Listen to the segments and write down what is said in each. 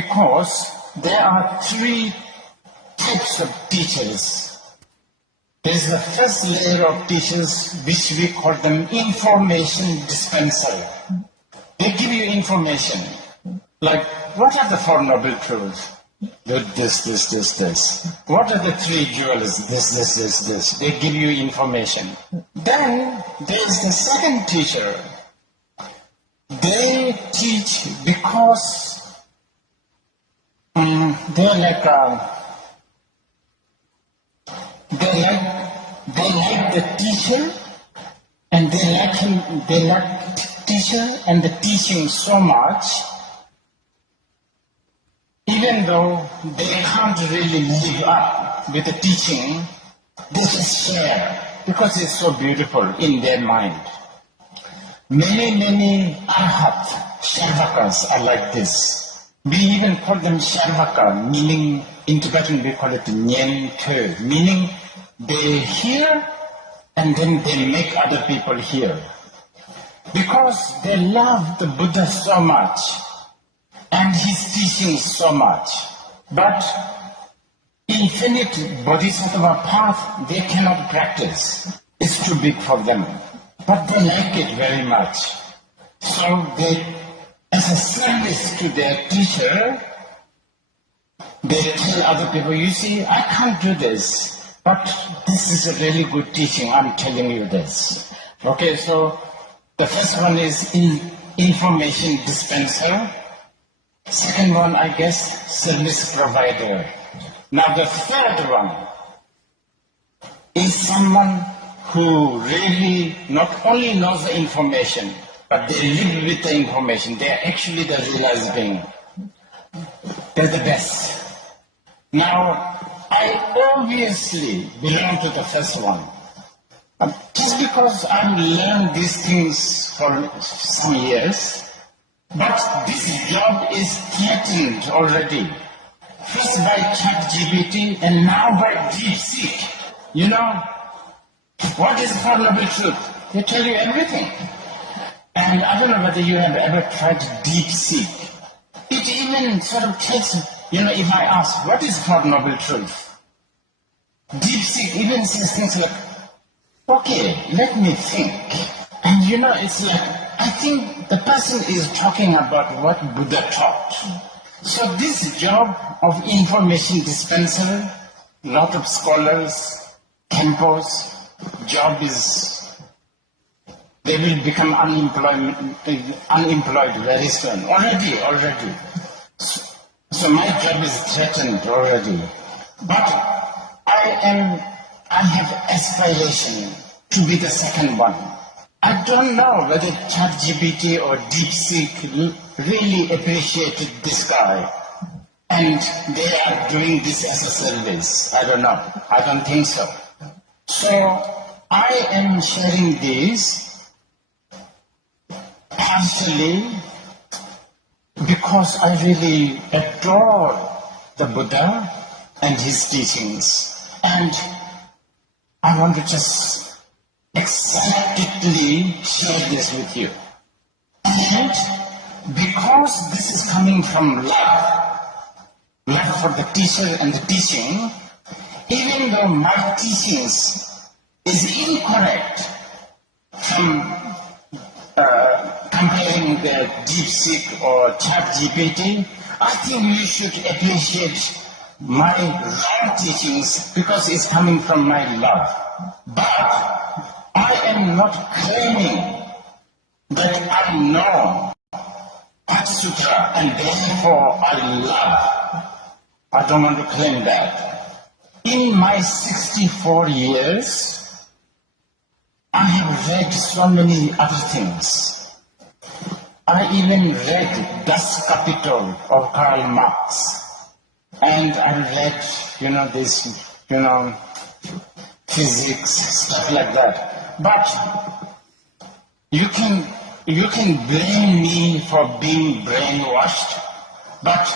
because there are three types of teachers. There is the first layer of teachers, which we call them information dispenser. They give you information, like what are the Four Noble Truths? This. What are the three jewels? This. They give you information. Then there is the second teacher. They teach because they like the teacher, and they like teacher and the teaching so much, even though they can't really live up with the teaching, they just share because it's so beautiful in their mind. Many arhat, sharvakas are like this. We even call them sharvaka, meaning in Tibetan we call it nyen te, meaning they hear and then they make other people hear. Because they love the Buddha so much and his teachings so much. But infinite bodhisattva path they cannot practice. It's too big for them. But they like it very much. So they, as a service to their teacher, they tell other people, you see, I can't do this, but this is a really good teaching, I'm telling you this. Okay, so the first one is information dispenser. Second one, I guess, service provider. Now the third one is someone who really not only knows the information, but they live with the information. They are actually the realized being. They're the best. Now, I obviously belong to the first one. Just because I've learned these things for some years, but this job is threatened already. First by ChatGPT and now by DeepSeek. You know, what is the Four Noble Truth? They tell you everything. And I don't know whether you have ever tried DeepSeek. It even sort of takes, if I ask, what is Four Noble Truth? DeepSeek even says things like, okay, let me think. And it's like, I think the person is talking about what Buddha taught. So this job of information dispenser, lot of scholars, Khenpos, job is, they will become unemployed very soon. Already. So my job is threatened already. But I have aspiration to be the second one. I don't know whether ChatGPT or DeepSeek really appreciated this guy. And they are doing this as a service. I don't know. I don't think so. So I am sharing this partially because I really adore the Buddha and his teachings. And I want to just excitedly share this with you. And because this is coming from love for the teacher and the teaching, even though my teachings is incorrect from comparing the DeepSeek or ChatGPT, I think you should appreciate my wrong teachings because it's coming from my love. But I am not claiming that I know Pat Sutra and therefore I love. I don't want to claim that. In my 64 years, I have read so many other things. I even read Das Kapital of Karl Marx. And I read, physics, stuff like that. But you can blame me for being brainwashed, but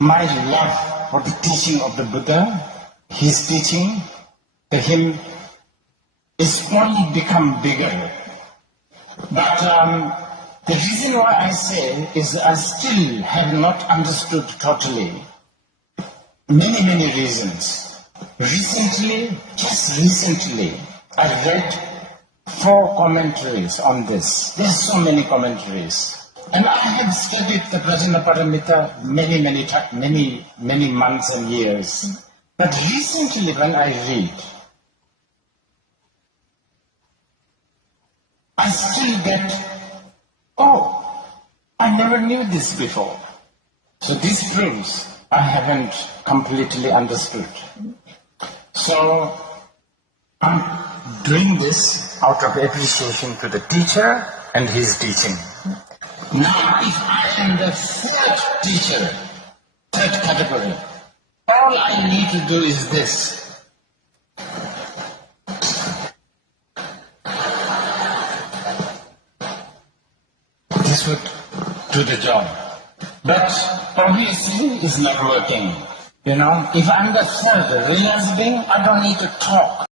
my love for the teaching of the Buddha, his teaching, to him, is only become bigger. But The reason why I say is I still have not understood totally many reasons. Recently, just recently, I read 4 commentaries on this. There's so many commentaries. And I have studied the Prajnaparamita many months and years. But recently when I read, I still get, oh, I never knew this before. So this proves I haven't completely understood. So I'm doing this out of appreciation to the teacher and his teaching. Now, if I am the 3rd teacher, 3rd category, all I need to do is this. This would do the job. But obviously it's not working. If I'm the 3rd realized being, I don't need to talk.